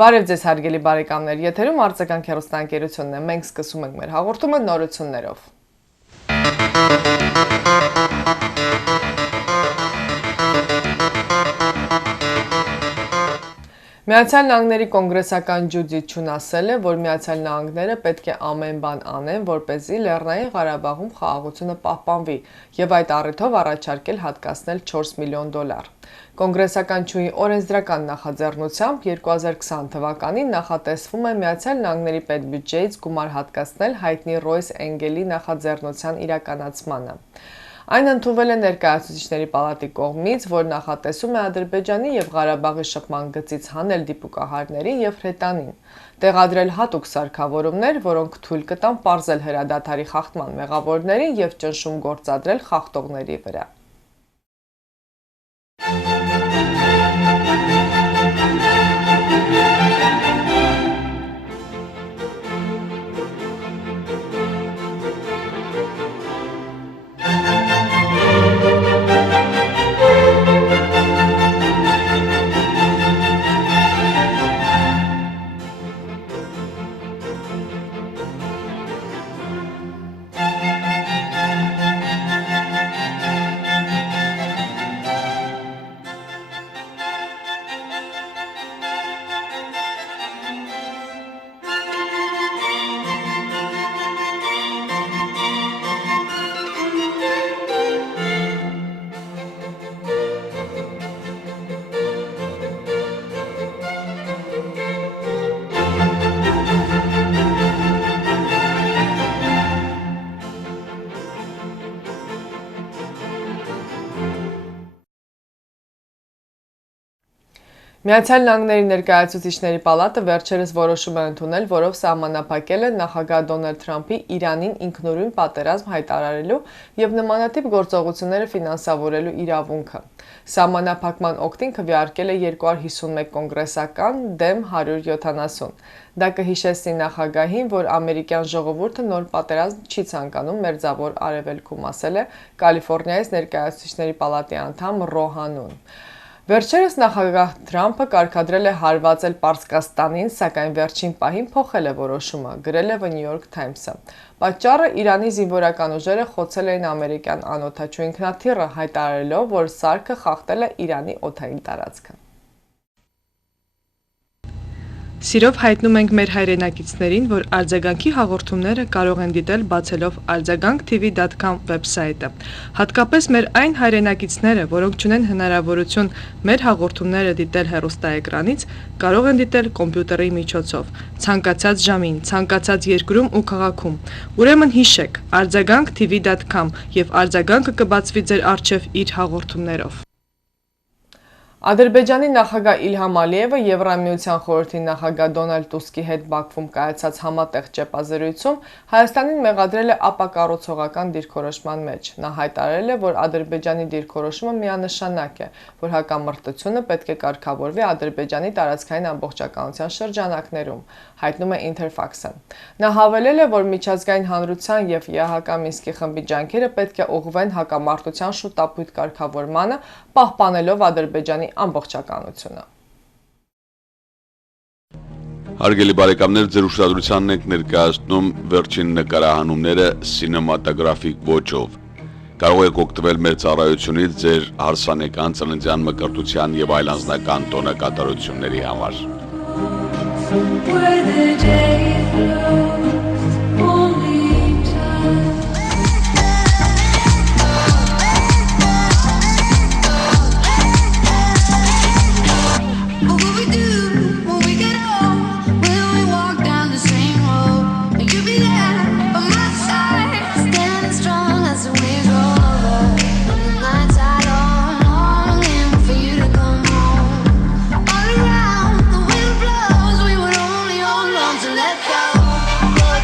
Բարև ձեզ հարգելի բարեկամներ, եթերում Ardzagang հեռուստաընկերությունն է, մենք սկսում ենք մեր հաղորդումը նորություններով։ Միացյալ Նահանգների կոնգրեսական ջուջիչուն ասել է, որ Միացյալ Նահանգները պետք է ամեն բան անեն, որպեսզի Լեռնային Ղարաբաղում խաղաղությունը պահպանվի եւ այդ առիթով առաջարկել հատկացնել $4 միլիոն։ Կոնգրեսական ջույի օրենսդրական նախաձեռնությամբ 2020 թվականին նախատեսվում է Միացյալ Նահանգների պետբյուջեից գումար հատկացնել հայտնի Ռոյս Էնգելի նախաձեռնության իրականացմանը։ Այն ընդունվել է Ներկայացուցիչների պալատի կողմից, որ նախատեսում է Ադրբեջանի եւ Ղարաբաղի շփման գծից հանել դիպուկահարներին եւ հրետանին, տեղադրել հատուկ սարքավորումներ, որոնք թույլ կտան պարզել հրադադարի խախտման մեղավորներին եւ ճնշում գործադրել խախտողների վրա։ Միացյալ Նահանգների Ներկայացուցիչների պալատը վերջերս որոշում է ընդունել, որով սահմանափակել է նախագահ Դոնալդ Թրամփի Իրանին ինքնուրույն պատերազմ հայտարարելու եւ նմանատիպ գործողությունները ֆինանսավորելու իրավունքը։ Սահմանափակման օգտին քվեարկել է 251 կոնգրեսական դեմ 170։ Դա կհիշեցնի նախագահին, որ ամերիկյան ժողովուրդը նոր պատերազմ չի ցանկանում Մերձավոր Արևելքում, ասել է Կալիֆոռնիայից Ներկայացուցիչների պալատի անդամ Ռոհանուն։ Վերջերս նախագահ Թրամփը կարգադրել է հարվածել Պարսկաստանին, սակայն վերջին պահին փոխել է որոշումը, գրել է New York Times-ը։ Պատճառը Իրանի զինվորական ուժերը խոցել էին ամերիկյան անօդաչու ինքնաթիռը, հայտարարելով, որ սարքը խախտել է Իրանի օդային տարածքը։ Սիրով հայտնում ենք մեր հայրենակիցներին, որ արձագանքի հաղորդումները կարող են դիտել բացելով ArdzagangTV.com վեբսայթը։ Հատկապես մեր այն հայրենակիցները, որոնք ունեն հնարավորություն մեր հաղորդումները դիտել հեռուստաէկրանից, կարող են դիտել կոմպյուտերի միջոցով, ցանկացած ժամին, ցանկացած երկրում ու քաղաքում։ Ուրեմն հիշեք ArdzagangTV.com եւ արձագանքը կբացվի ձեր առջև իր հաղորդումներով։ Ադրբեջանի նախագահ Իլհամ Ալիևը Եվրամիության խորհրդի նախագահ Դոնալդ Տուսկի հետ Բաքվում կայացած համատեղ ճեպազրույցում Հայաստանին մեղադրել է ապակառուցողական դիրքորոշման մեջ։ Նա հայտարարել է, որ Ադրբեջանի դիրքորոշումը միանշանակ է, որ հակամարտությունը պետք է կարգավորվի Ադրբեջանի տարածքային ամբողջականության շրջանակներում, հայտնում է Interfax-ը։ Նա հավելել է, որ միջազգային հանրության եւ ԵԱՀԿ Մինսկի խմբի ջանքերը պետք է ուղղվեն հակամարտության շուտապույտ կարգավորմանը, պահպանելով Ադրբեջանի ամբողջականությունը։ Հարգելի բարեկամներ, ձեր ուշադրությանն ենք ներկայացնում վերջին նկարահանումները սինեմատոգրաֆիկ ոճով։ Կարող եք օգտվել մեր ծառայությունից ձեր հարսանեկան ծննդյան մկրտության եւ այլ անձնական տոնակատարությունների համար։ Let go.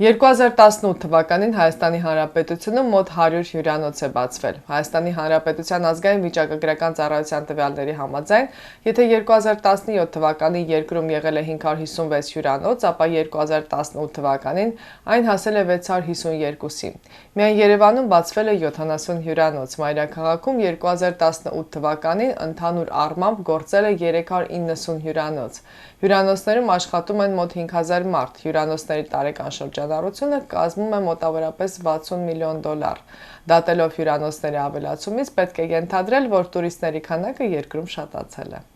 2018 թվականին Հայաստանի Հանրապետությունում մոտ 100 հյուրանոց է բացվել։ Հայաստանի Հանրապետության ազգային վիճակագրական ծառայության տվյալների համաձայն, եթե 2017 թվականին երկրում եղել է 556 հյուրանոց, ապա 2018 թվականին այն հասել է 652-ի։ Միայն Երևանում բացվել է 70 հյուրանոց, մայրաքաղաքում 2018 թվականին ընդհանուր առմամբ գործել է 390 հյուրանոց։ Հյուրանոցներում աշխատում են մոտ 5000 մարդ, հյուրանոցների տարեկան շրջանառությունը կազմում է մոտավորապես $60 միլիոն։ Դատելով հյուրանոցների ավելացումից պետք է ենթադրել, որ տուրիստների քանակը երկրում շատացել է։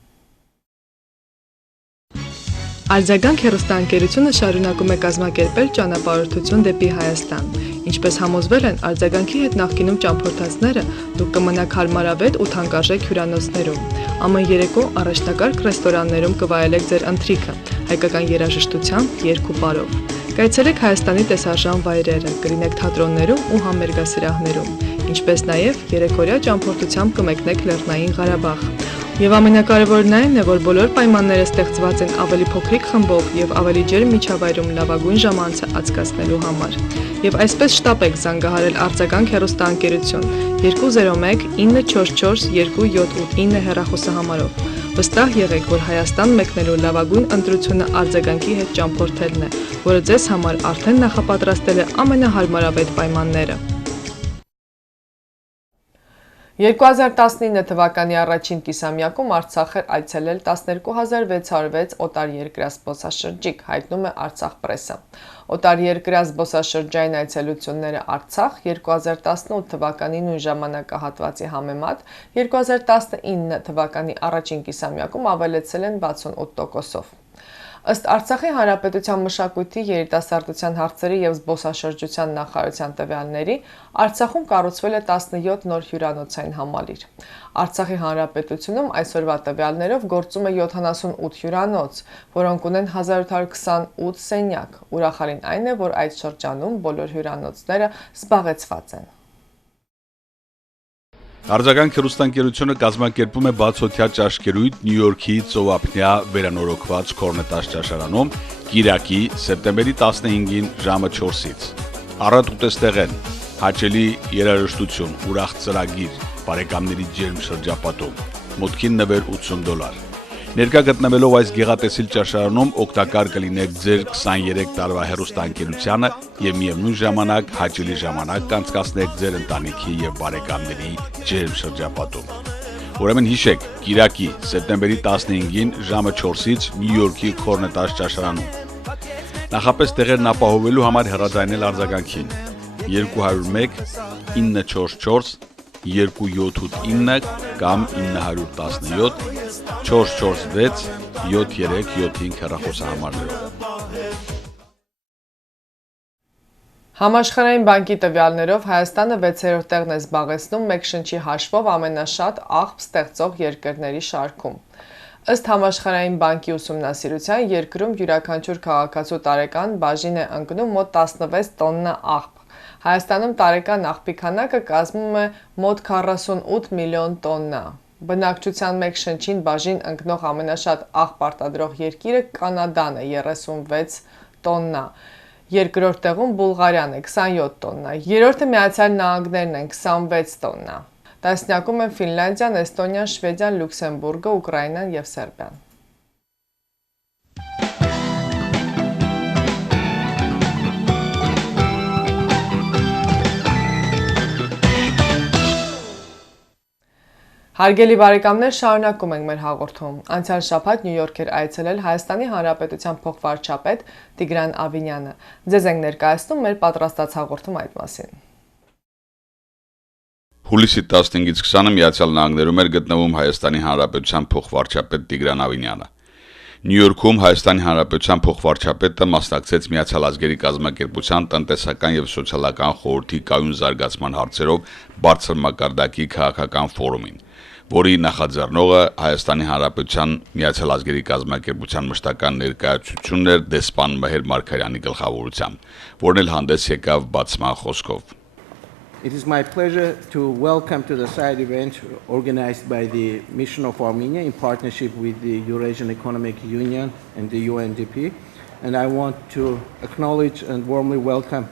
Ardzagang հեռուստաընկերությունը շարունակում է կազմակերպել ճանապարհորդություն դեպի Հայաստան։ Ինչպես համոզվել են Ardzaganքի հետ նախկինում ճամփորդածները, դուք կմնաք հարմարավետ ու թանկարժեք հյուրանոցներում։ Ամեն երեկո առաջնակարգ ռեստորաններում կվայելեք ձեր ընթրիքը, հայկական երաժշտությամբ, երգ ու պարով։ Կայցելեք Հայաստանի տեսարժան վայրերը, կլինեք թատրոններում ու համերգասրահներում, ինչպես նաև երեկօրյա ճամփորդությամբ կմեկնեք Լեռնային Ղարաբաղ։ Եվ ամենակարևորն այն է, որ բոլոր պայմանները ստեղծված են ավելի փոքրիկ խմբով եւ ավելի ջերմ միջավայրում լավագույն ժամանցը անցկացնելու համար։ Եվ այսպես շտապեք զանգահարել Ardzagang հեռուստաընկերություն 201 944 279 հեռախոսահամարով։ Վստահ եղեք, որ Հայաստան մեկնելու լավագույն ընտրությունը Ardzaganքի հետ ճամփորդելն է, որը ձեզ համար արդեն նախապատրաստել է ամենահարմարավետ պայմանները։ 2019 թվականի առաջին կիսամյակում Արցախ էր այցելել 12606 օտարերկրյա զբոսաշրջիկ, հայտնում է Արցախ պրեսը։ Օտարերկրյա զբոսաշրջային այցելությունները Արցախ 2018 թվականի նույն ժամանակահատվածի համեմատ 2019 թվականի առաջին կիսամյակում ավելացել են 68%-ով։ Ըստ Արցախի Հանրապետության մշակույթի, երիտասարդության հարցերի և զբոսաշրջության նախարարության տվյալների, Արցախում կառուցվել է 17 նոր հյուրանոցային համալիր։ Արցախի Հանրապետությունում այսօրվա տվյալներով գործում է 78 հյուրանոց, որոնք ունեն 1828 սենյակ։ Ուրախալին այն է, որ այդ շրջանում բոլոր հյուրանոցները զբաղեցված են։ Ardzagang հեռուստաընկերությունը կազմակերպում է բացօթյա ճաշկերույթ Նյու Յորքի ծովափնյա վերանորոգված Քորնետաշ ճաշարանում Կիրակի սեպտեմբերի 15-ին ժամը 4-ից։ Առատ ուտեստեղ են հաճելի երաժշտություն, ուրախ ծրագիր, բարեկամների ջերմ շրջապատում, մուտքին նվեր $80։ Ներկա գտնվելով այս գեղատեսիլ ճաշարանում օգտակար կլինեք ձեր 23 տարվա հեռուստաընկերությանը եւ միևնույն ժամանակ հաճելի ժամանակ կանցկացնեք ձեր ընտանիքի եւ բարեկամների ջերմ շրջապատում։ Ուրեմն հիշեք, Կիրակի սեպտեմբերի 15-ին ժամը 4-ից Նյու Յորքի Քորնետաշ ճաշարանում։ Նախապես տեղերն ապահովելու համար հեռարձակնել Ardzaganքին 201 944 279 կամ 917 446 7375 հեռախոսահամարներով։ Համաշխարհային բանկի տվյալներով Հայաստանը 6-րդ տեղն է զբաղեցնում մեկ շնչի հաշվով ամենաշատ աղբ ստեղծող երկրների շարքում։ Ըստ Համաշխարհային բանկի ուսումնասիրության, երկրում յուրաքանչյուր քաղաքացու տարեկան բաժին է ընկնում մոտ 16 տոննա աղբ։ Հայաստանում տարեկան աղբի քանակը կազմում է մոտ 48 միլիոն տոննա։ Բնակչության մեկ շնչին բաժին ընկնող ամենաշատ աղբ արտադրող երկիրը Կանադան է 36 տոննա, երկրորդ տեղում Բուլղարիան է 27 տոննա, երրորդը Միացյալ Նահանգներն են 26 տոննա։ Տասնյակում են Ֆինլանդիան, Էստոնիան, Շվեդիան, Լյուքսեմբուրգը, Ուկրաինան և Սերբիան։ Հարգելի բարեկամներ, շարունակում ենք մեր հաղորդում։ Անցյալ շաբաթ Նյու Յորք էր այցելել Հայաստանի Հանրապետության փոխվարչապետ Տիգրան Ավինյանը։ Ձեզ ենք ներկայացնում մեր պատրաստած հաղորդում այդ մասին։ Հուլիսի 15-ից 20-ը Միացյալ Նահանգներում էր գտնվում Հայաստանի Հանրապետության փոխվարչապետ Տիգրան Ավինյանը։ Նյու Յորքում Հայաստանի Հանրապետության փոխվարչապետը մասնակցեց Միացյալ Ազգերի կազմակերպության տնտեսական եւ սոցիալական խորհրդի կայուն զարգացման հարցերով բարձր մակարդակի քաղաքական ֆորումին, որի նախաձեռնողը Հայաստանի Հանրապետության Միացյալ Ազգերի կազմակերպության մշտական ներկայացությունն էր դեսպան Մհեր Մարգարյանի գլխավորությամբ, որն էլ հանդես եկավ բացման խոսքով։ It is my pleasure to welcome to the side event organized by the Mission of Armenia in partnership with the Eurasian Economic Union and the UNDP and I want to acknowledge and warmly welcome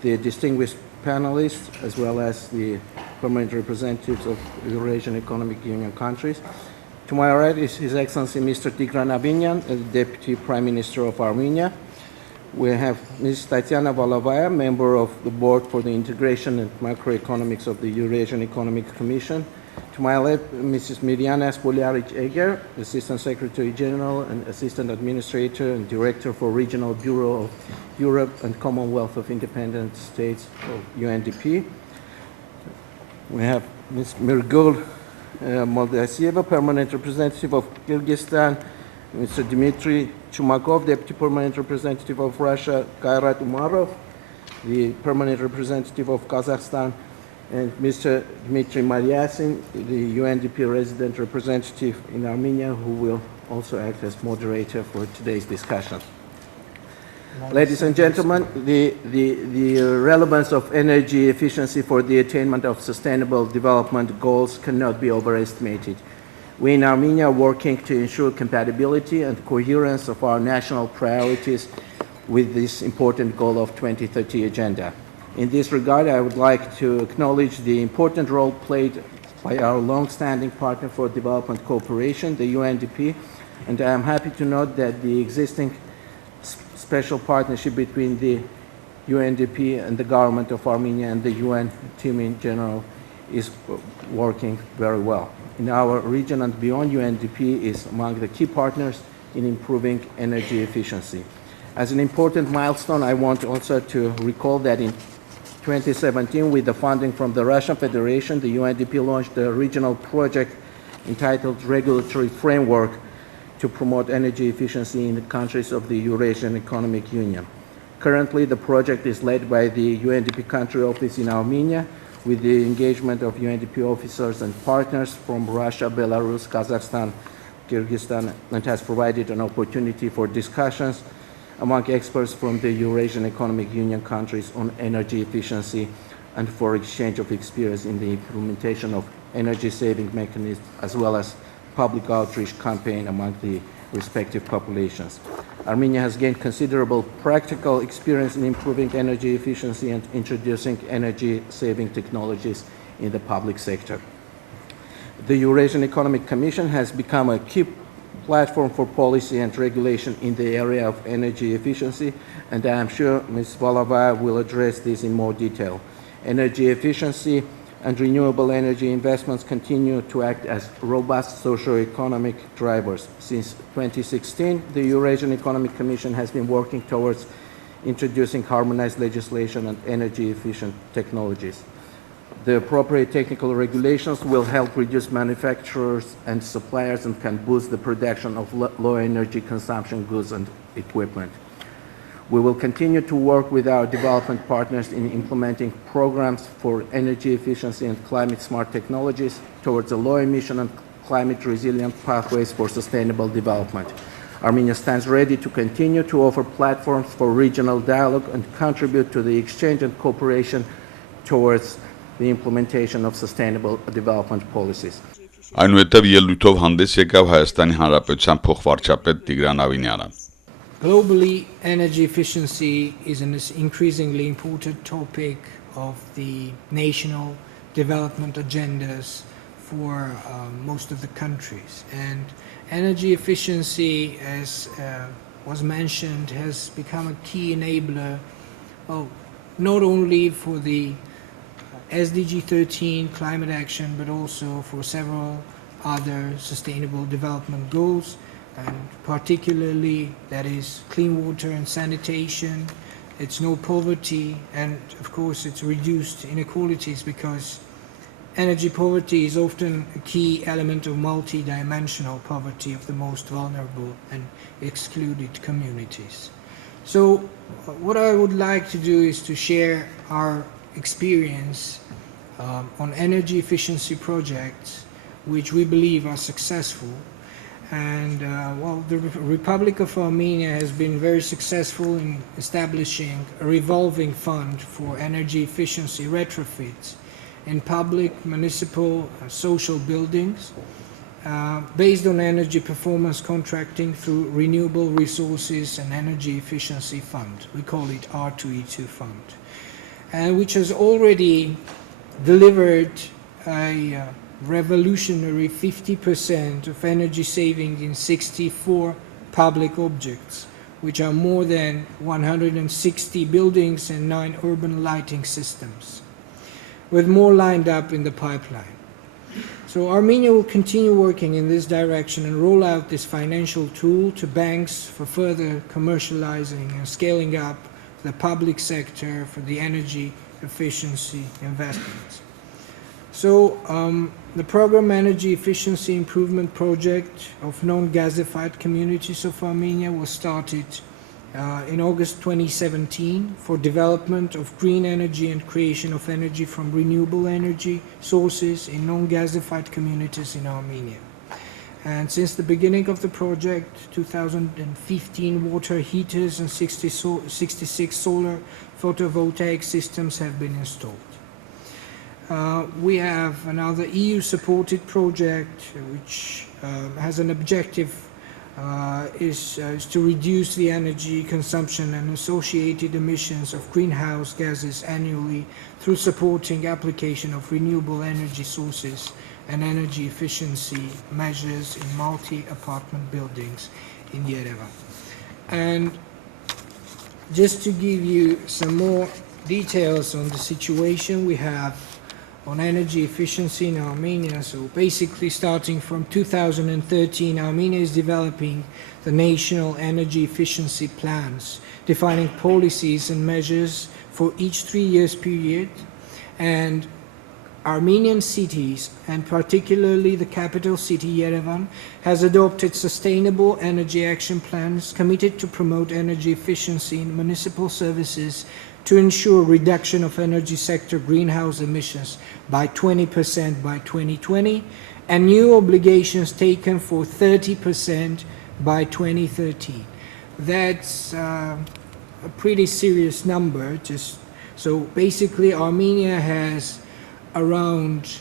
the distinguished panelists as well as the permanent representatives of Eurasian Economic Union countries. To my right is His Excellency Mr. Tigran Avinyan, the Deputy Prime Minister of Armenia. We have Ms. Tatyana Valovaya, member of the Board for the Integration and Macroeconomics of the Eurasian Economic Commission. To my left, Mrs. Miriana Spoliaric-Eger, Assistant Secretary General and Assistant Administrator and Director for Regional Bureau of Europe and Commonwealth of Independent States of UNDP. We have Ms. Mirgul Moldasieva, Permanent Representative of Kyrgyzstan, Mr. Dmitry Chumakov, Deputy Permanent Representative of Russia, Kairat Umarov, the Permanent Representative of Kazakhstan, and Mr. Dmitry Maryasin, the UNDP Resident Representative in Armenia, who will also act as moderator for today's discussion. Ladies and gentlemen, the relevance of energy efficiency for the attainment of sustainable development goals cannot be overestimated. We in Armenia are working to ensure compatibility and coherence of our national priorities with this important goal of 2030 agenda. In this regard, I would like to acknowledge the important role played by our long-standing partner for development cooperation, the UNDP, and I am happy to note that the existing special partnership between the UNDP and the government of Armenia and the UN team in general is working very well. In our region and beyond, UNDP is among the key partners in improving energy efficiency. As an important milestone, I want also to recall that in 2017, with the funding from the Russian Federation, the UNDP launched a regional project entitled Regulatory Framework to promote energy efficiency in the countries of the Eurasian Economic Union. Currently, the project is led by the UNDP country office in Armenia, with the engagement of UNDP officers and partners from Russia, Belarus, Kazakhstan, Kyrgyzstan, and has provided an opportunity for discussions among experts from the Eurasian Economic Union countries on energy efficiency and for exchange of experience in the implementation of energy-saving mechanisms, as well as public outreach campaign among the respective populations. Armenia has gained considerable practical experience in improving energy efficiency and introducing energy-saving technologies in the public sector. The Eurasian Economic Commission has become a key platform for policy and regulation in the area of energy efficiency, and I am sure Ms. Valovaya will address this in more detail. Energy efficiency and renewable energy investments continue to act as robust socio-economic drivers. Since 2016, the Eurasian Economic Commission has been working towards introducing harmonized legislation and energy-efficient technologies. The appropriate technical regulations will help reduce manufacturers and suppliers and can boost the production of low energy consumption goods and equipment. We will continue to work with our development partners in implementing programs for energy efficiency and climate-smart technologies towards a low-emission and climate-resilient pathways for sustainable development. Armenia stands ready to continue to offer platforms for regional dialogue and contribute to the exchange and cooperation towards the implementation of sustainable development policies. Այնուհետև ելույթով հանդես եկավ Հայաստանի Հանրապետության փոխվարչապետ Տիգրան Ավինյանը։ Globally, energy efficiency is an increasingly important topic of the national development agendas for most of the countries. And energy efficiency, as was mentioned, has become a key enabler not only for the SDG 13 climate action, but also for several other sustainable development goals, and particularly that is clean water and sanitation, it's no poverty, and of course it's reduced inequalities, because energy poverty is often a key element of multi-dimensional poverty of the most vulnerable and excluded communities. So what I would like to do is to share our experience on energy efficiency projects which we believe are successful. And the Republic of Armenia has been very successful in establishing a revolving fund for energy efficiency retrofits in public, municipal, and social buildings. based on energy performance contracting through Renewable Resources and Energy Efficiency Fund. We call it R2E2 Fund, which has already delivered a revolutionary 50% of energy saving in 64 public objects, which are more than 160 buildings and 9 urban lighting systems, with more lined up in the pipeline. So Armenia will continue working in this direction and roll out this financial tool to banks for further commercializing and scaling up the public sector for the energy efficiency investments. So the program Energy Efficiency Improvement Project of non-gasified communities of Armenia was started in August 2017 for development of green energy and creation of energy from renewable energy sources in non-gasified communities in Armenia. And since the beginning of the project, 2015 water heaters and 66 solar photovoltaic systems have been installed. We have another EU-supported project which has an objective is to reduce the energy consumption and associated emissions of greenhouse gases annually through supporting application of renewable energy sources and energy efficiency measures in multi-apartment buildings in Yerevan. And just to give you some more details on the situation we have on energy efficiency in Armenia. So basically starting from 2013, Armenia is developing the national energy efficiency plans, defining policies and measures for each 3 years period. And Armenian cities, and particularly the capital city Yerevan, has adopted sustainable energy action plans committed to promote energy efficiency in municipal services to ensure reduction of energy sector greenhouse emissions by 20% by 2020, and new obligations taken for 30% by 2030. That's a pretty serious number. So basically Armenia has around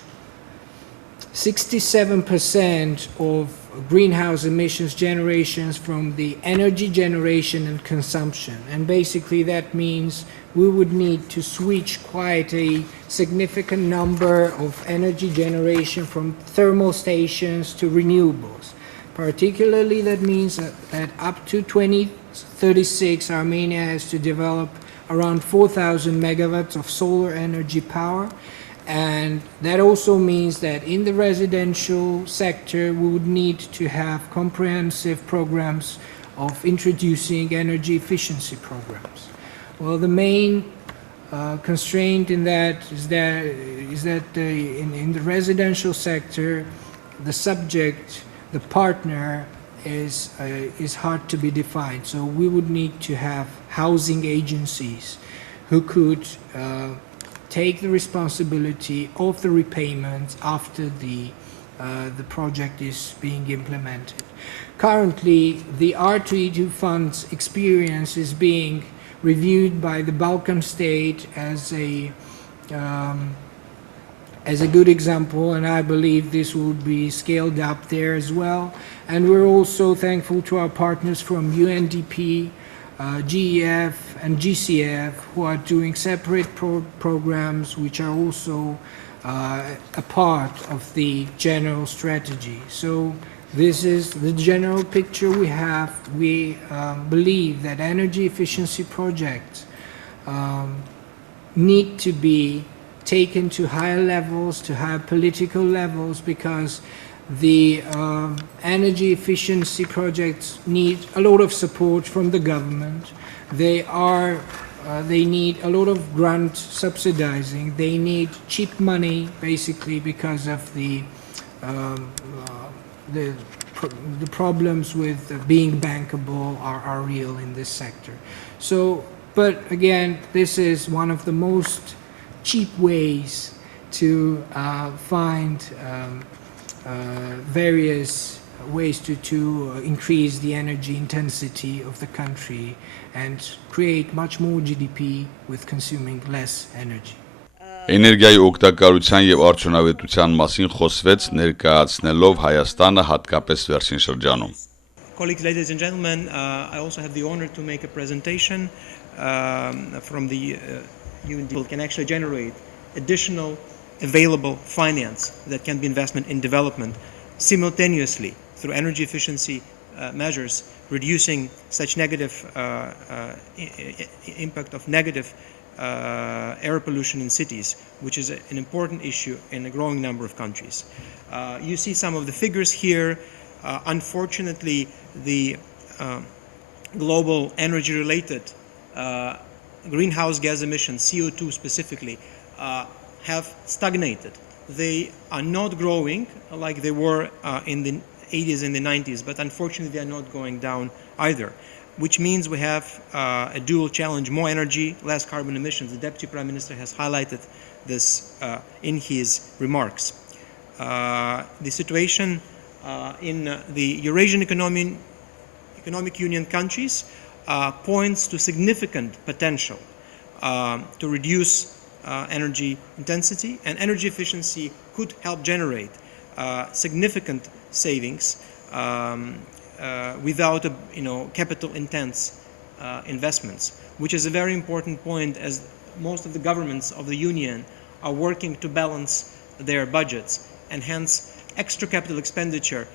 67% of greenhouse emissions generations from the energy generation and consumption. And basically that means we would need to switch quite a significant number of energy generation from thermal stations to renewables. Particularly that means that up to 2036 Armenia has to develop around 4,000 megawatts of solar energy power. And that also means that in the residential sector, we would need to have comprehensive programs of introducing energy efficiency programs. Well, the main constraint in that is that in the residential sector, the partner is hard to be defined. So we would need to have housing agencies who could take the responsibility of the repayments after the project is being implemented. Currently, the R2E2 fund's experience is being reviewed by the Balkan state as a good example, and I believe this will be scaled up there as well. And we're also thankful to our partners from UNDP, GEF and GCF, who are doing separate programs which are also a part of the general strategy. So this is the general picture we have. We believe that energy efficiency projects need to be taken to higher levels, to higher political levels, because the energy efficiency projects need a lot of support from the government. They need a lot of grant subsidizing. They need cheap money, basically, because of the problems with being bankable are real in this sector. So, but again, this is one of the most cheap ways to find various ways to increase the energy intensity of the country and create much more GDP with consuming less energy. Էներգիայի օգտակարության եւ արդյունավետության մասին խոսվեց ներկայացնելով Հայաստանը հատկապես վերջին շրջանում։ Colleagues, ladies and gentlemen, I also have the honor to make a presentation from the UNDP can actually generate additional available finance that can be investment in development simultaneously through energy efficiency measures, reducing such negative impact of negative air pollution in cities, which is an important issue in a growing number of countries. You see some of the figures here. Unfortunately, the global energy-related greenhouse gas emissions, CO2 specifically, have stagnated. They are not growing like they were in the 80s and the 90s, but unfortunately they are not going down either, which means we have a dual challenge: more energy, less carbon emissions. The Deputy Prime Minister has highlighted this in his remarks. The situation in the Eurasian Economic Union countries points to significant potential to reduce energy intensity, and energy efficiency could help generate significant savings without capital-intense investments, which is a very important point, as most of the governments of the Union are working to balance their budgets, and hence extra capital expenditure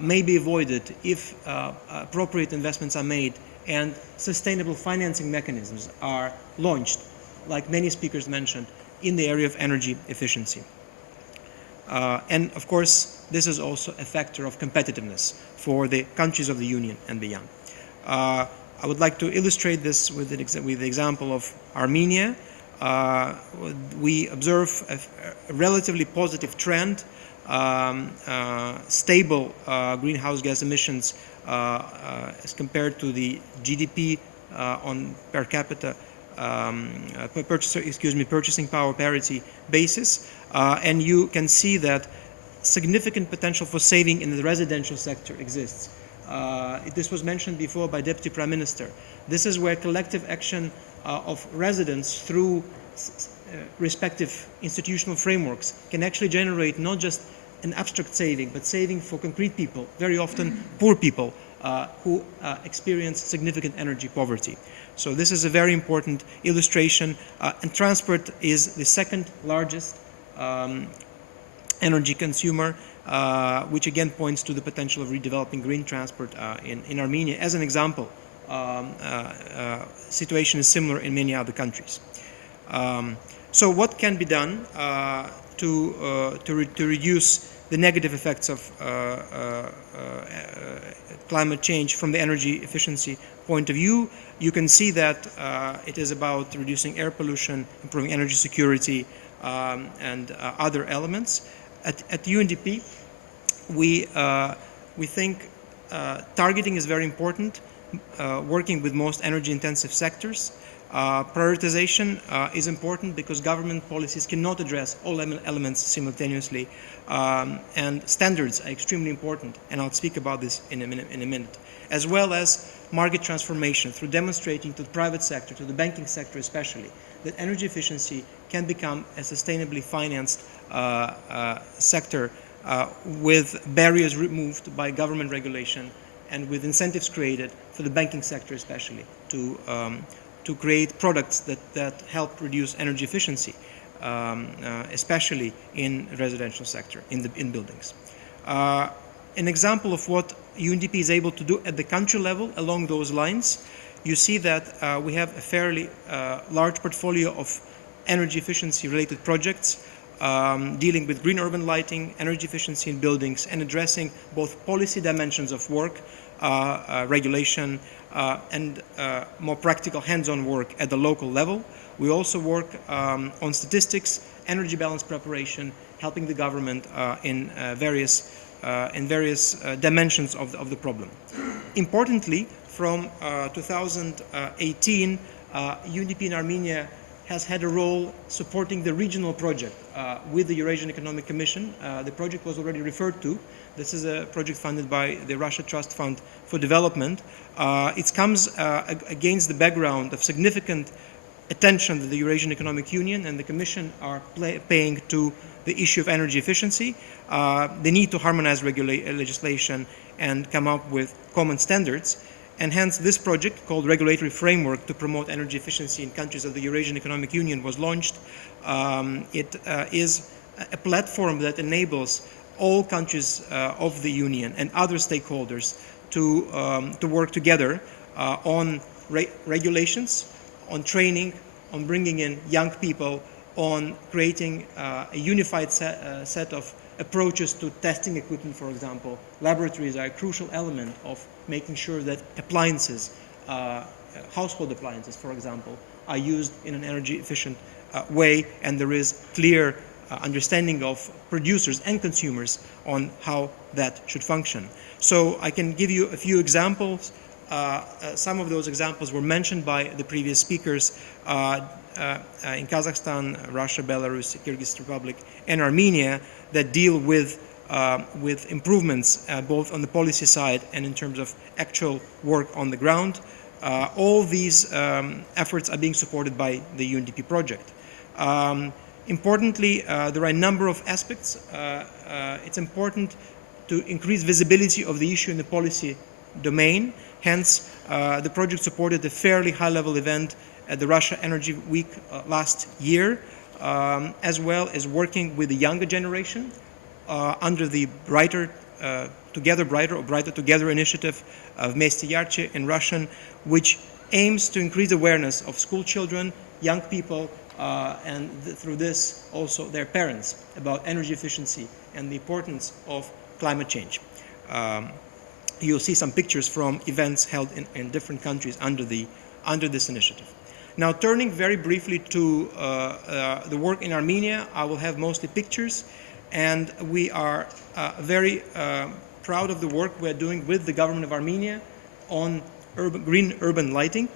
may be avoided if appropriate investments are made and sustainable financing mechanisms are launched, like many speakers mentioned, in the area of energy efficiency. And of course, this is also a factor of competitiveness for the countries of the Union and beyond. I would like to illustrate this with the example of Armenia. We observe a relatively positive trend, stable greenhouse gas emissions as compared to the GDP on per capita purchasing power parity basis, and you can see that significant potential for saving in the residential sector exists. This was mentioned before by Deputy Prime Minister. This is where collective action of residents through respective institutional frameworks can actually generate not just an abstract saving, but saving for concrete people, very often poor people, who experience significant energy poverty. So this is a very important illustration, and transport is the second largest energy consumer, which again points to the potential of redeveloping green transport in Armenia. As an example, situation is similar in many other countries. So what can be done to reduce the negative effects of climate change from the energy efficiency point of view? You can see that it is about reducing air pollution, improving energy security, and other elements. At UNDP, we think targeting is very important, working with most energy-intensive sectors. Prioritization is important because government policies cannot address all elements simultaneously, and standards are extremely important, and I'll speak about this in a minute, as well as market transformation through demonstrating to the private sector, to the banking sector especially, that energy efficiency can become a sustainably financed sector with barriers removed by government regulation and with incentives created for the banking sector especially to create products that help reduce energy efficiency, especially in residential sector, in buildings. An example of what UNDP is able to do at the country level along those lines, you see that we have a fairly large portfolio of energy efficiency related projects dealing with green urban lighting, energy efficiency in buildings, and addressing both policy dimensions of work, regulation, and more practical hands-on work at the local level. We also work on statistics, energy balance preparation, helping the government in various dimensions of the problem. Importantly, from 2018, UNDP in Armenia has had a role supporting the regional project with the Eurasian Economic Commission. The project was already referred to. This is a project funded by the Russia Trust Fund for Development. It comes against the background of significant attention that the Eurasian Economic Union and the Commission are paying to the issue of energy efficiency, the need to harmonize legislation and come up with common standards. And hence this project, called Regulatory Framework to Promote Energy Efficiency in Countries of the Eurasian Economic Union, was launched. It is a platform that enables all countries of the Union and other stakeholders to work together on regulations, on training, on bringing in young people, on creating a unified set of approaches to testing equipment, for example. Laboratories are a crucial element of making sure that appliances, household appliances, for example, are used in an energy efficient way, and there is clear understanding of producers and consumers on how that should function. So I can give you a few examples. Some of those examples were mentioned by the previous speakers in Kazakhstan, Russia, Belarus, Kyrgyz Republic, and Armenia that deal with improvements both on the policy side and in terms of actual work on the ground. All these efforts are being supported by the UNDP project. Importantly, there are a number of aspects. It's important to increase visibility of the issue in the policy domain. Hence, the project supported a fairly high-level event at the Russia Energy Week last year, as well as working with the younger generation under the Brighter Together initiative of Vmesте Yarche in Russian, which aims to increase awareness of school children, young people, and through this also their parents about energy efficiency and the importance of climate change. You'll see some pictures from events held in different countries under this initiative. Now, turning very briefly to the work in Armenia, I will have mostly pictures, and we are very proud of the work we're doing with the government of Armenia on green urban lighting.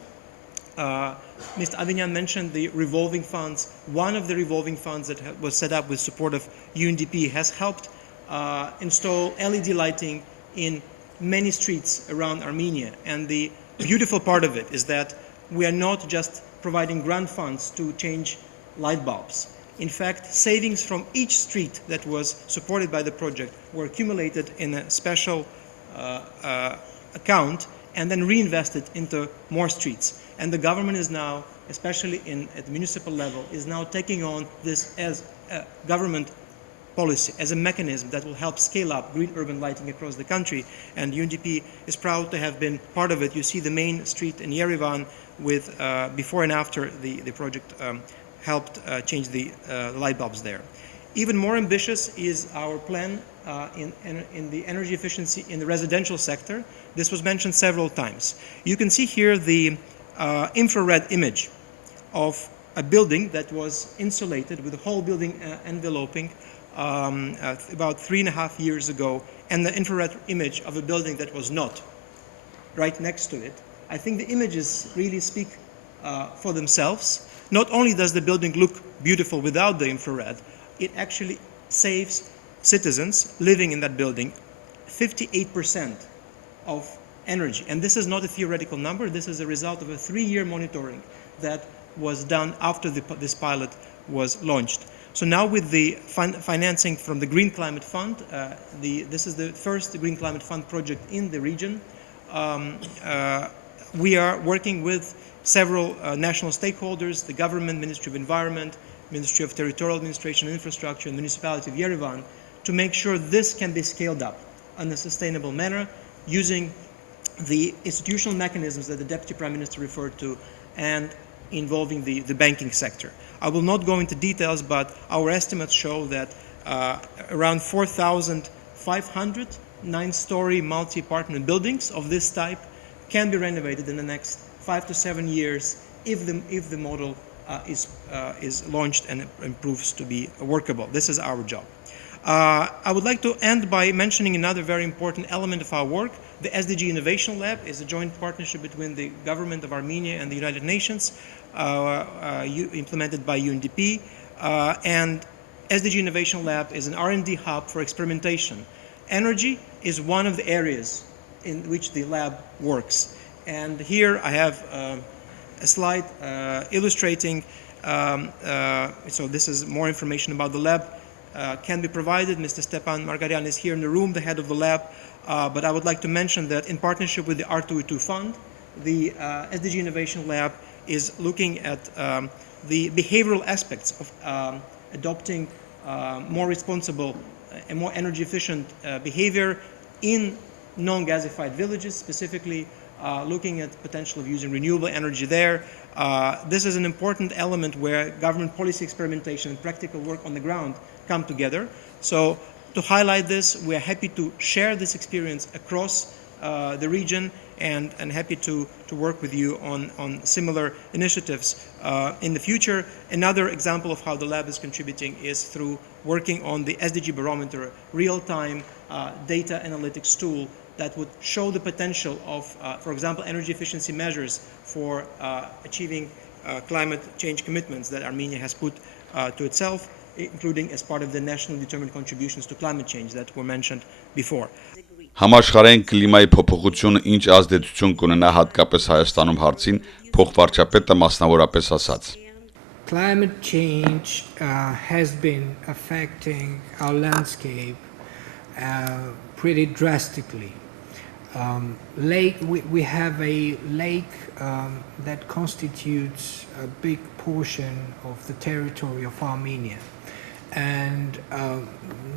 Mr. Avinyan mentioned the revolving funds. One of the revolving funds that was set up with support of UNDP has helped install LED lighting in many streets around Armenia. And the beautiful part of it is that we are not just providing grant funds to change light bulbs. In fact, savings from each street that was supported by the project were accumulated in a special account and then reinvested into more streets. And the government is now, especially at the municipal level, is now taking on this as a government policy, as a mechanism that will help scale up green urban lighting across the country. And UNDP is proud to have been part of it. You see the main street in Yerevan with before and after the project helped change the light bulbs there. Even more ambitious is our plan in the energy efficiency in the residential sector. This was mentioned several times. You can see here the infrared image of a building that was insulated with the whole building enveloping about 3.5 years ago, and the infrared image of a building that was not right next to it. I think the images really speak for themselves. Not only does the building look beautiful without the infrared, it actually saves citizens living in that building 58% of energy. And this is not a theoretical number. This is a result of a 3-year monitoring that was done after this pilot was launched. So now with the financing from the Green Climate Fund, this is the first Green Climate Fund project in the region. We are working with several national stakeholders, the government, Ministry of Environment, Ministry of Territorial Administration and Infrastructure, and Municipality of Yerevan, to make sure this can be scaled up in a sustainable manner using the institutional mechanisms that the Deputy Prime Minister referred to and involving the banking sector. I will not go into details, but our estimates show that around 4,500 9-story multi-apartment buildings of this type can be renovated in the next 5 to 7 years if the model is launched and proves to be workable. This is our job. I would like to end by mentioning another very important element of our work. The SDG Innovation Lab is a joint partnership between the government of Armenia and the United Nations, implemented by UNDP. And SDG Innovation Lab is an R&D hub for experimentation. Energy is one of the areas in which the lab works. And here I have a slide illustrating, so this is more information about the lab can be provided. Mr. Stepan Margaryan is here in the room, the head of the lab, but I would like to mention that in partnership with the R2E2 Fund, the SDG Innovation Lab is looking at the behavioral aspects of adopting more responsible and more energy efficient behavior in non-gasified villages, specifically looking at potential of using renewable energy there. This is an important element where government policy experimentation and practical work on the ground come together. So to highlight this, we are happy to share this experience across the region and happy to work with you on similar initiatives in the future. Another example of how the lab is contributing is through working on the SDG Barometer real-time data analytics tool that would show the potential of, for example, energy efficiency measures for achieving climate change commitments that Armenia has put to itself, including as part of the nationally determined contributions to climate change that were mentioned before. Համաշխարհային կլիմայի փոփոխությունը ինչ ազդեցություն կունենա հատկապես Հայաստանում հարցին փոխվարչապետը մասնավորապես ասաց. Climate change has been affecting our landscape pretty drastically. We have a lake that constitutes a big portion of the territory of Armenia. And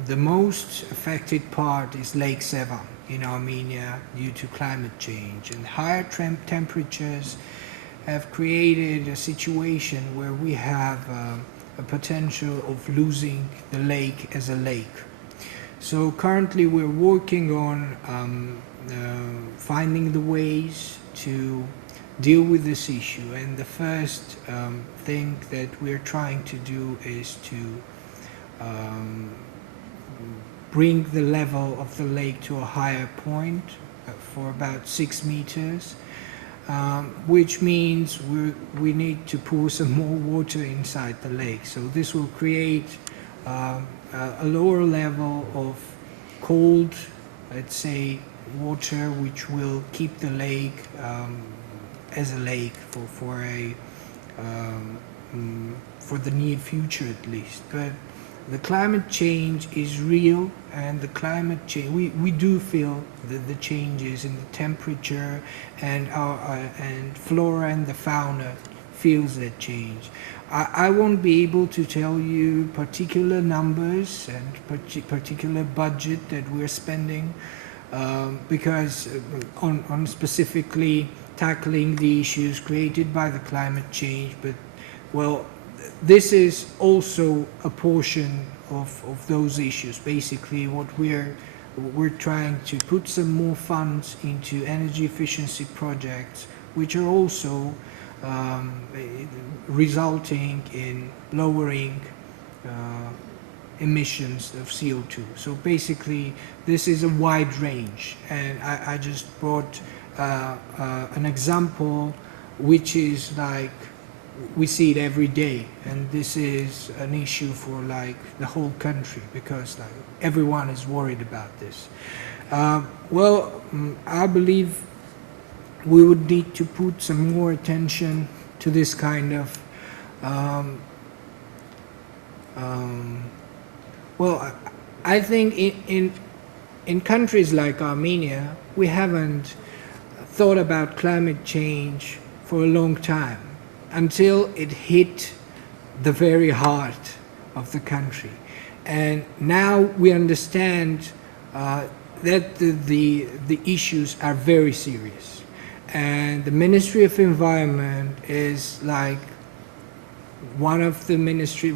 the most affected part is Lake Sevan in Armenia due to climate change. And higher temperatures have created a situation where we have a potential of losing the lake as a lake. So currently we're working on finding the ways to deal with this issue. And the first thing that we're trying to do is to bring the level of the lake to a higher point for about 6 meters, which means we need to pour some more water inside the lake. So this will create a lower level of cold, let's say, water, which will keep the lake as a lake for the near future at least. But the climate change is real, and the climate change, we do feel the changes in the temperature, and flora and the fauna feels that change. I won't be able to tell you particular numbers and particular budget that we're spending because on specifically tackling the issues created by the climate change, but well, this is also a portion of those issues. Basically, what we're trying to put some more funds into energy efficiency projects, which are also resulting in lowering emissions of CO2. So basically, this is a wide range, and I just brought an example, which is like we see it every day, and this is an issue for like the whole country because like everyone is worried about this. I believe we would need to put some more attention to this kind of I think in countries like Armenia, we haven't thought about climate change for a long time until it hit the very heart of the country. And now we understand that the issues are very serious. And the Ministry of Environment is like one of the ministries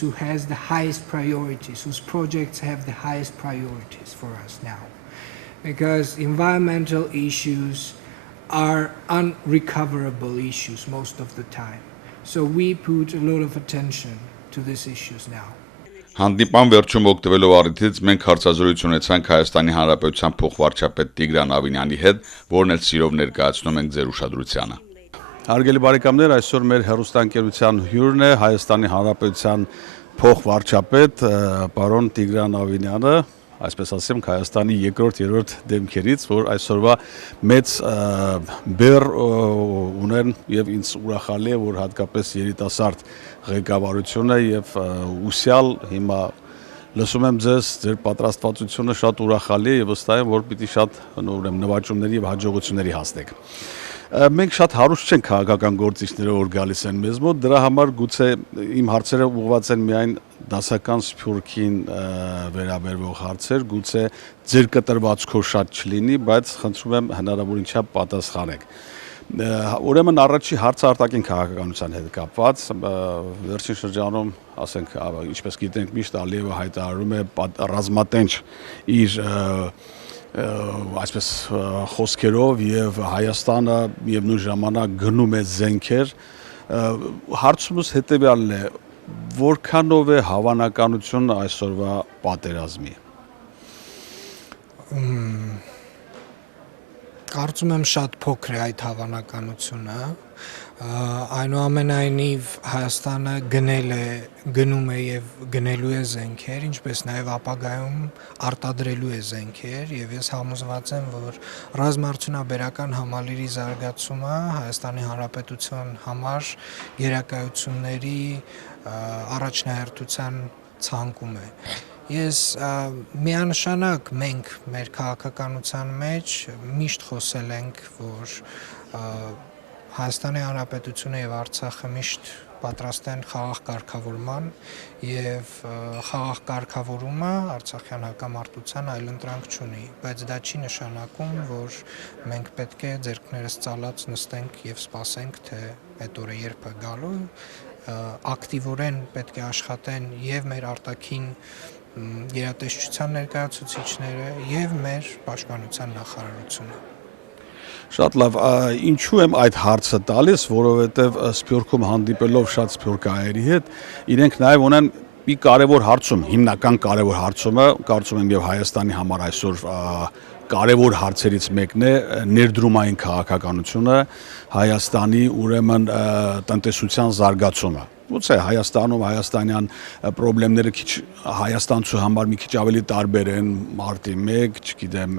who has the highest priorities, whose projects have the highest priorities for us now. Because environmental issues are unrecoverable issues most of the time. So we put a lot of attention to these issues now. Հանդիպան վերջում օգտվելով առիթից մենք հարցազրույց ունեցանք Հայաստանի Հանրապետության փոխվարչապետ Տիգրան Ավինյանի հետ, որն էլ սիրով ներկայացնում ենք ձեր ուշադրությանը։ Հարգելի բարեկամներ, այսօր մեր հեռուստաընկերության հյուրն է Հայաստանի Հանրապետության փոխվարչապետ պարոն Տիգրան Ավինյանը։ այսպես ասեմ, Հայաստանի երկրորդ դեմքերից, որ այսօրվա մեծ բեր ունեն եւ ինձ ուրախալի է, որ հատկապես երիտասարդ ղեկավարությունը եւ ուսյալ հիմա լսում եմ ձեր պատրաստվածությունը շատ ուրախալի է եւ վստահ եմ, որ պիտի շատ նվաճումների եւ հաջողությունների հասնեք։ Մենք շատ հարուստ չենք քաղաքական գործիչները, որ գալիս են մեզ մոտ, դրա համար գուցե իմ հարցերը ուղղված են միայն դասական սփյուռքին վերաբերող հարցեր, գուցե ձեր կտրվածքով շատ չլինի, բայց խնդրում եմ հնարավորին չափ պատասխանեք։ Ուրեմն առաջի հարցը արտաքին քաղաքականության հետ կապված, վերջին շրջանում, ասենք, ինչպես գիտենք, միշտ Ալիևը հայտարարում է ռազմատենչ իր այսպես խոսքերով եւ Հայաստանը միևնույն ժամանակ գնում է զենքեր, հարցումս հետեւյալն է, որքանով է հավանականությունը այսօրվա պատերազմի։ Կարծում եմ շատ փոքր է այդ հավանականությունը, այնուամենայնիվ Հայաստանը գնում է եւ գնելու է զենքեր, ինչպես նաեւ ապագայում արտադրելու է զենքեր եւ ես համոզված եմ, որ ռազմաարդյունաբերական համալիրի զարգացումը Հայաստանի Հանրապետության համար գերակայությունների առաջնահերթության ցանկում է։ Ես միանշանակ մենք մեր քաղաքականության մեջ միշտ խոսել ենք, որ Հայաստանի Հանրապետությունը եւ Արցախը միշտ պատրաստ են խաղաղ կարգավորման եւ խաղաղ կարգավորումը Արցախյան հակամարտության այլընտրանք չունի, բայց դա չի նշանակում, որ մենք պետք է ձեռքներս ծալած նստենք եւ սպասենք, թե այդ օրը երբ է գալու, ակտիվորեն պետք է աշխատեն եւ մեր արտաքին գերատեսչության ներկայացուցիչները եւ մեր պաշտպանության նախարարությունը։ Շատ լավ, ինչու եմ այդ հարցը տալիս, որովհետև Սփյուռքում հանդիպելով շատ սփյուռքահայերի հետ, իրենք նաև ունեն մի կարևոր հարցում, հիմնական կարևոր հարցումը, կարծում եմ եւ Հայաստանի համար այսօր կարևոր հարցերից մեկն է ներդրումային քաղաքականությունը, Հայաստանի ուրեմն տնտեսության զարգացումը։ Ուցե Հայաստանում հայաստանյան խնդիրները քիչ հայաստանցու համար մի քիչ ավելի տարբեր են, մարտի 1, չգիտեմ,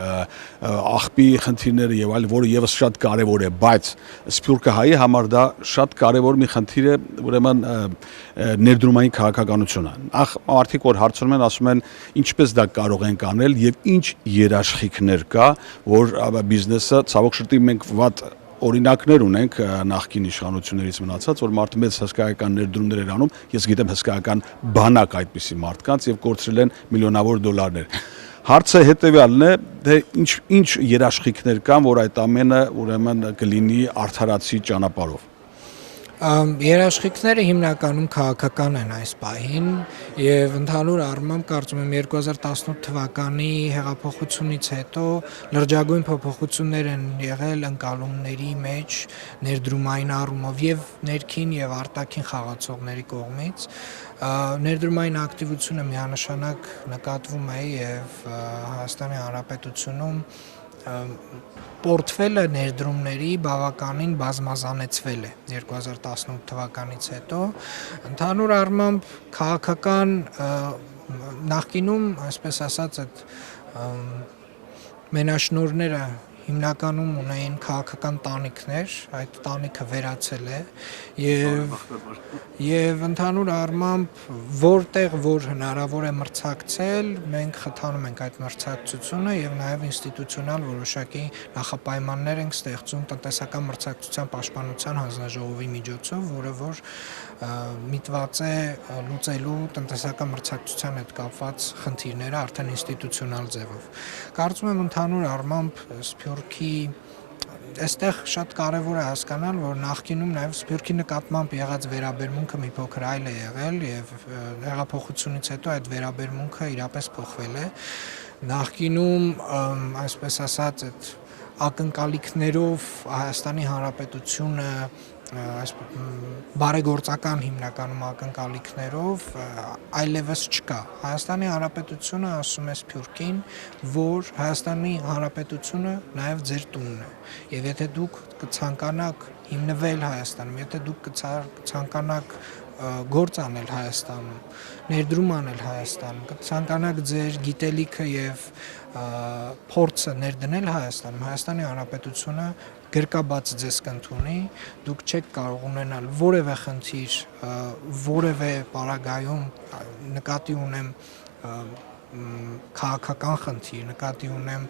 աղբի խնդիրները եւ այլ, որը եւս շատ կարեւոր է, բայց սփյուռքահայի համար դա շատ կարեւոր մի խնդիր է, ուրեմն ներդրումային քաղաքականությունը։ Նախ մարդիկ որ հարցնում են, ասում են ինչպես դա կարող ենք անել եւ ինչ երաշխիքներ կա, որ բիզնեսը ցավոք շուտի մենք վատ օրինակներ ունենք նախկին իշխանություններից մնացած, որ մարդը մեծ հսկայական ներդրումներ էր անում, ես գիտեմ հսկայական բանակ այդպիսի մարդկանց եւ կորցրել են միլիոնավոր դոլարներ։ Հարցը հետեւյալն է, թե ինչ երաշխիքներ կան, որ այդ ամենը ուրեմն կլինի արդարացի ճանապարհով։ Երաշխիքները հիմնականում քաղաքական են այս պահին եւ ընդհանուր առմամբ կարծում եմ 2018 թվականի հեղափոխությունից հետո լրջագույն փոփոխություններ են եղել ընկալումների մեջ ներդրումային առումով եւ ներքին եւ արտաքին խաղացողների կողմից ներդրումային ակտիվությունը միանշանակ նկատվում է եւ Հայաստանի Հանրապետությունում պորտֆելը ներդրումների բավականին բազմազանեցվել է 2018 թվականից հետո ընդհանուր առմամբ քաղաքական նախկինում այսպես ասած այդ մենաշնորհները հիմնականում ունեին քաղաքական տանիքներ, այդ տանիքը վերացել է եւ ընդհանուր առմամբ որտեղ որ հնարավոր է մրցակցել, մենք խթանում ենք այդ մրցակցությունը եւ նաեւ ինստիտուցիոնալ որոշակի նախապայմաններ ենք ստեղծում տնտեսական մրցակցության պաշտպանության հանձնաժողովի միջոցով, որը որ միտված է լուծելու տնտեսական մրցակցության հետ կապված խնդիրները արդեն ինստիտուցիոնալ ձևով։ Կարծում եմ ընդհանուր առմամբ Սփյուռքի այստեղ շատ կարևոր է հասկանալ, որ նախկինում նաև Սփյուռքի նկատմամբ եղած վերաբերմունքը մի փոքր այլ է եղել եւ հեղափոխությունից հետո այդ վերաբերմունքը իրապես փոխվել է։ Նախկինում այսպես ասած այդ ակնկալիքներով Հայաստանի Հանրապետությունը բարեգործական հիմնականում ակնկալիքներով այլևս չկա։ Հայաստանի Հանրապետությունը ասում է Սփյուռքին, որ Հայաստանի Հանրապետությունը նաև ձեր տունն է։ Եվ եթե դուք կցանկանաք հիմնվել Հայաստանում, եթե դուք կցանկանաք գործ անել Հայաստանում, ներդրում անել Հայաստանում, կցանկանաք ձեր գիտելիքը եւ փորձը ներդնել Հայաստանում, Հայաստանի Հանրապետությունը գրկաբաց ձեզ կընդունի, դուք չեք կարող ունենալ որևէ խնդիր, որևէ պարագայում, նկատի ունեմ քաղաքական խնդիր, նկատի ունեմ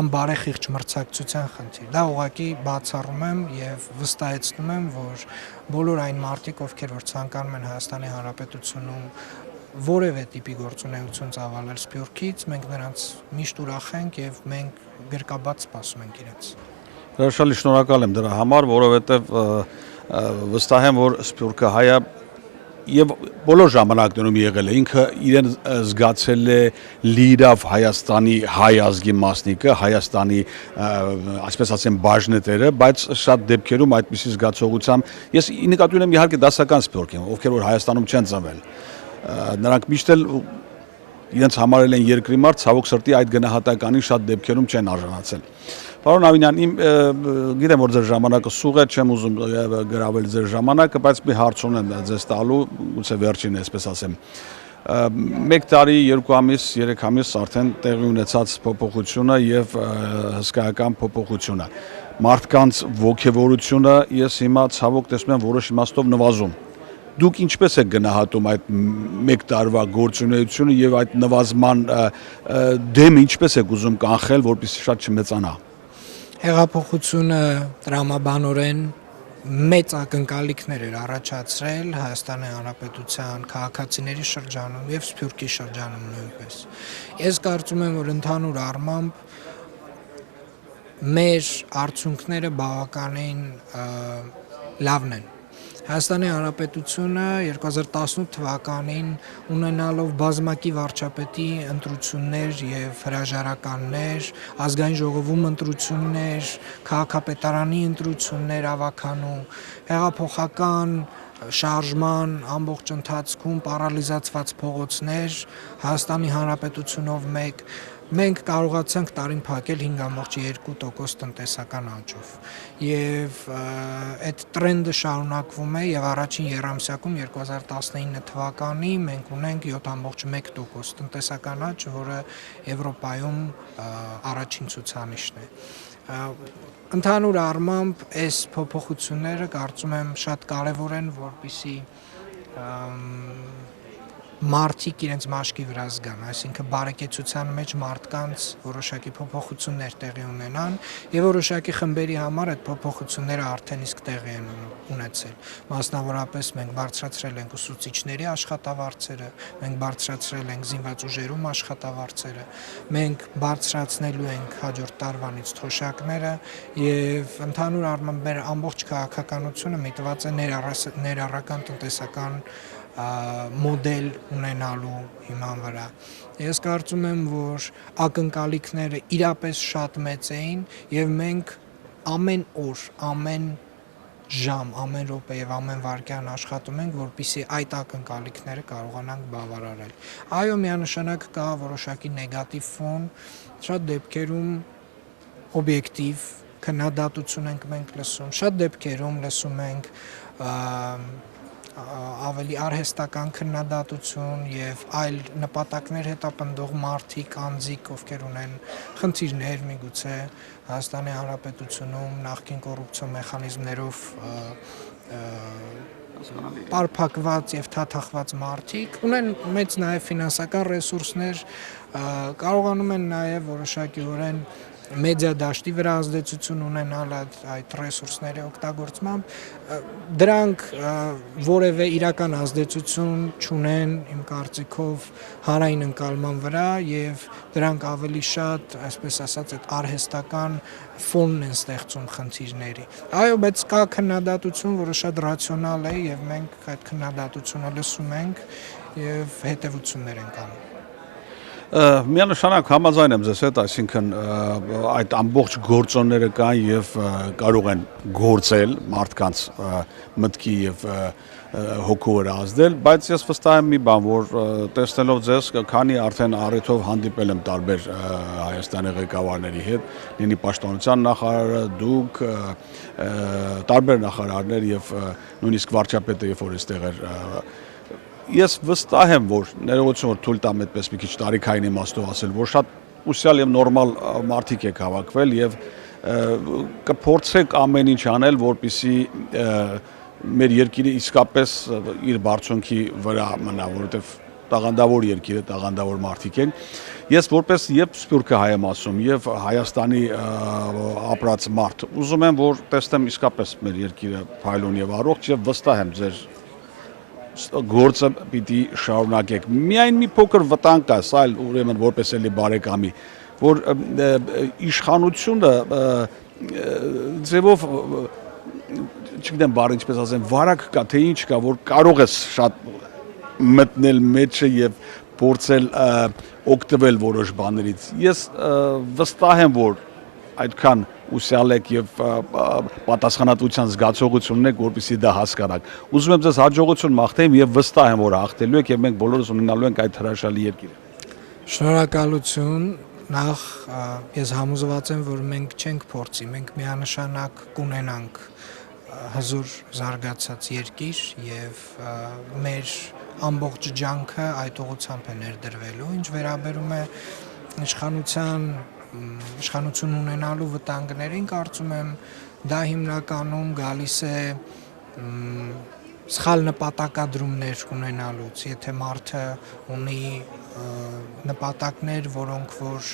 անբարեխիղճ մրցակցության խնդիր։ Դա ուղղակի բացառում եմ եւ վստահեցնում եմ, որ բոլոր այն մարդիկ, ովքեր որ ցանկանում են Հայաստանի Հանրապետությունում որևէ տիպի գործունեություն ծավալել Սփյուռքից, մենք նրանց միշտ ուրախ ենք եւ մենք գրկաբաց սպասում ենք իրենց։ Հրաշալի շնորհակալ եմ դրա համար, որովհետև վստահ եմ, որ Սփյուռքը հայը եւ բոլոր ժամանակներում եղել է, ինքը իրեն զգացել է լիիրավ Հայաստանի հայ ազգի մասնիկը, Հայաստանի, այսպես ասեմ, բաժնետերը, բայց շատ դեպքերում այդպիսի զգացողությամբ ես նկատի ունեմ իհարկե դասական Սփյուռքին, ովքեր որ Հայաստանում չեն ծնվել, նրանք միշտ էլ իրենց համարել են երկրի մարդ, ցավոք սրտի այդ գնահատականին շատ դեպքերում չեն արժանացել։ Պարոն Ավինյան, գիտեմ, որ ձեր ժամանակը սուղ է, չեմ ուզում գրավել ձեր ժամանակը, բայց մի հարց ունեմ ձեզ տալու, գուցե վերջին է, այսպես ասեմ։ 1 տարի, 2 ամիս, 3 ամիս արդեն տեղի ունեցած փոփոխությունը եւ հսկայական փոփոխությունը։ Մարդկանց ոգևորությունը ես հիմա ցավոք տեսնում եմ որոշ իմաստով նվազում։ Դուք ինչպես եք գնահատում այդ 1 տարվա գործունեությունը եւ այդ նվազման դեմը ինչպես եք ուզում կանխել, որպեսզի շատ չմեծանա։ Հեղափոխությունը տրամաբանորեն մեծ ակնկալիքներ էր առաջացրել Հայաստանի Հանրապետության քաղաքացիների շրջանում եւ Սփյուռքի շրջանում նույնպես։ Ես կարծում եմ, որ ընդհանուր առմամբ մեր արդյունքները բավականին լավն են։ Հայաստանի Հանրապետությունը 2018 թվականին ունենալով բազմակի վարչապետի ընտրություններ եւ հրաժարականներ, ազգային ժողովում ընտրություններ, քաղաքապետարանի ընտրություններ ավականու, հեղափոխական շարժման ամբողջ ընթացքում պարալիզացված փողոցներ, Հայաստանի Հանրապետությունով մենք կարողացանք տարին փակել 5.2% տնտեսական աճով եւ այդ տրենդը շարունակվում է եւ առաջին եռամսյակում 2019 թվականի մենք ունենք 7.1% տնտեսական աճ, որը Եվրոպայում առաջին ցուցանիշն է։ Ընդհանուր առմամբ այս փոփոխությունները կարծում եմ շատ կարեւոր են, որպեսզի մարդիկ իրենց մաշկի վրա զգան, այսինքն բարեկեցության մեջ մարդկանց որոշակի փոփոխություններ տեղի ունենան եւ որոշակի խմբերի համար այդ փոփոխությունները արդեն իսկ տեղի են ունեցել։ Մասնավորապես մենք բարձրացրել ենք ուսուցիչների աշխատավարձերը, մենք բարձրացրել ենք զինված ուժերում աշխատավարձերը, մենք բարձրացնելու ենք հաջորդ տարվանից թոշակները եւ ընդհանուր առմամբ մեր ամբողջ քաղաքականությունը միտված է ներառական տնտեսական մոդել ունենալու հիման վրա։ Ես կարծում եմ, որ ակնկալիքները իրապես շատ մեծ էին եւ մենք ամեն օր, ամեն ժամ, ամեն րոպե եւ ամեն վայրկյան աշխատում ենք, որպեսզի այդ ակնկալիքները կարողանանք բավարարել։ Այո, միանշանակ կա որոշակի նեգատիվ ֆոն, շատ դեպքերում օբյեկտիվ քննադատություն ենք մենք լսում, շատ դեպքերում լսում ենք ավելի արհեստական քննադատություն եւ այլ նպատակներ հետապնդող մարդիկ, անձիկ, ովքեր ունեն խնդիրներ միգուցե Հայաստանի Հանրապետությունում նախկին կոռուպցիոն մեխանիզմներով պարփակված եւ թաթախված մարդիկ ունեն մեծ նաեւ ֆինանսական ռեսուրսներ, կարողանում են նաեւ որոշակիորեն մեդիա դաշտի վրա ազդեցություն ունենալ այդ ռեսուրսների օգտագործմամբ, դրանք որևէ իրական ազդեցություն չունեն իմ կարծիքով հանրային ընկալման վրա եւ դրանք ավելի շատ, այսպես ասած, այդ արհեստական ֆոնն են ստեղծում խնդիրների։ Այո, բայց կա քննադատություն, որը շատ ռացիոնալ է եւ մենք այդ քննադատությունը լսում ենք եւ հետեւություններ ենք անում։ Միանշանակ համաձայն եմ ձեզ հետ, այսինքն այդ ամբողջ գործոնները կան եւ կարող են գործել մարդկանց մտքի եւ հոգու վրա ազդել, բայց ես վստահ եմ մի բան, որ տեսնելով ձեզ, քանի արդեն առիթով հանդիպել եմ տարբեր Հայաստանի ղեկավարների հետ, լինի պաշտպանության նախարարը, դուք, տարբեր նախարարներ եւ նույնիսկ վարչապետը, երբ որ այստեղ էր, ես վստահ եմ, որ ներողություն որ թույլ տամ այդպես մի քիչ տարիքային իմաստով ասել, որ շատ ուսյալ եւ նորմալ մարդիկ եք հավաքվել եւ կփորձեք ամեն ինչ անել, որպեսզի մեր երկիրը իսկապես իր բարձունքի վրա մնա, որովհետեւ տաղանդավոր երկիր է, տաղանդավոր մարդիկ են։ Ես որպես եւ սփյուռքը հայ եմ ասում եւ Հայաստանի ապրած մարդ, ուզում եմ որ տեսնեմ իսկապես մեր երկիրը փայլուն եւ առողջ եւ վստահ եմ ձեր գործը պիտի շարունակեք։ Միայն մի փոքր վտանգ կա, սա էլ ուրեմն որպես էլի բարեկամի, որ իշխանությունը ձևով չգիտեմ բառը ինչպես ասեմ, վարակ կա, թե ինչ կա, որ կարող ես շատ մտնել մեջը եւ փորձել օգտվել որոշ բաներից։ Ես վստահ եմ, որ այդքան ուսյալ եք եւ պատասխանատվության զգացողություն ունեք, որպեսզի դա հասկանաք։ Ուզում եմ ձեզ հաջողություն մաղթեմ եւ վստահ եմ, որ հաղթելու եք եւ մենք բոլորս ունենալու ենք այդ հրաշալի երկիրը։ Շնորհակալություն։ Նախ ես համոզված եմ, որ մենք չենք փորձի, մենք միանշանակ կունենանք հզոր զարգացած երկիր եւ մեր ամբողջ ջանքը այդ ուղղությամբ է ներդրվելու, ինչ վերաբերում է իշխանություն ունենալու վտանգներին, կարծում եմ դա հիմնականում գալիս է սխալ նպատակադրումներ ունենալուց, եթե մարդը ունի նպատակներ, որոնք որ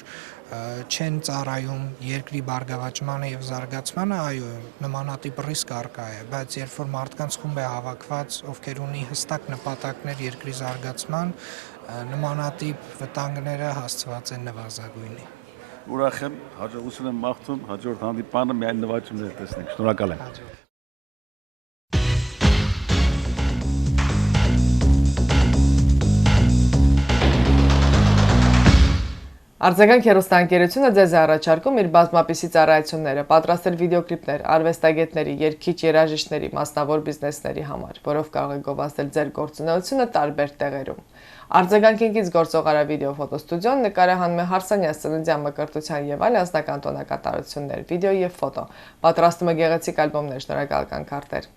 չեն ծառայում երկրի բարգավաճմանը եւ զարգացմանը, այո, նմանատիպ ռիսկ առկա է, բայց երբ որ մարդկանց խումբ է հավաքված, ովքեր ունի հստակ նպատակներ երկրի զարգացման, նմանատիպ վտանգները հասցված են նվազագույնի։ Ուրախ եմ, հաջողություն եմ մաղթում, հաջորդ հանդիպանը միայն նվաճումներ տեսնենք։ Շնորհակալ եմ։ Ardzagang հեռուստաընկերությունը ձեզ է առաջարկում իր բազմապիսի ծառայությունները, պատրաստել վիդեոկլիպներ, արվեստագետների, երգիչ երաժիշտների, մասնավոր բիզնեսների համար, որով կարող եք գովազդել ձեր գործունեությունը տարբեր տեղերում։ Ardzagang-ից գործող վիդեո ֆոտոստուդիոն նկարահանում է հարսանյաց ծննդյան մկրտության եւ այլ անձնական տոնակատարություններ, վիդեո եւ ֆոտո, պատրաստում է գեղեցիկ ալբոմներ, շնորհակալական քարտեր։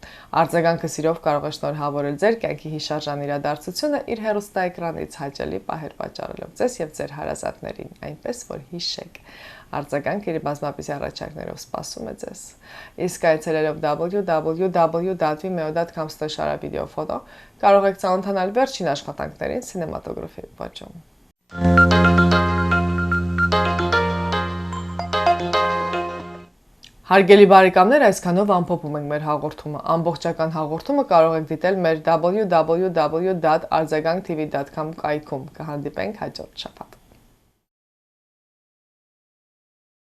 Ardzagang-ը սիրով կարող է շնորհավորել ձեր կյանքի հիշարժան իրադարձությունը իր հեռուստաէկրանից հաճելի պահեր պատճառելով ձեզ եւ ձեր հարազատներին, այնպես որ հիշեք։ Ardzagang իր բազմապիսի առաջարկներով սպասում է ձեզ։ Իսկ այցելելով www.vimeo.com/video-photo կարող եք ծանոթանալ վերջին աշխատանքներին սինեմատոգրաֆի ոճում։ Հարգելի բարեկամներ, այսքանով ամփոփում ենք մեր հաղորդումը։ Ամբողջական հաղորդումը կարող եք դիտել մեր www.ardzagangtv.com կայքում։ Կհանդիպենք հաջորդ շաբաթ։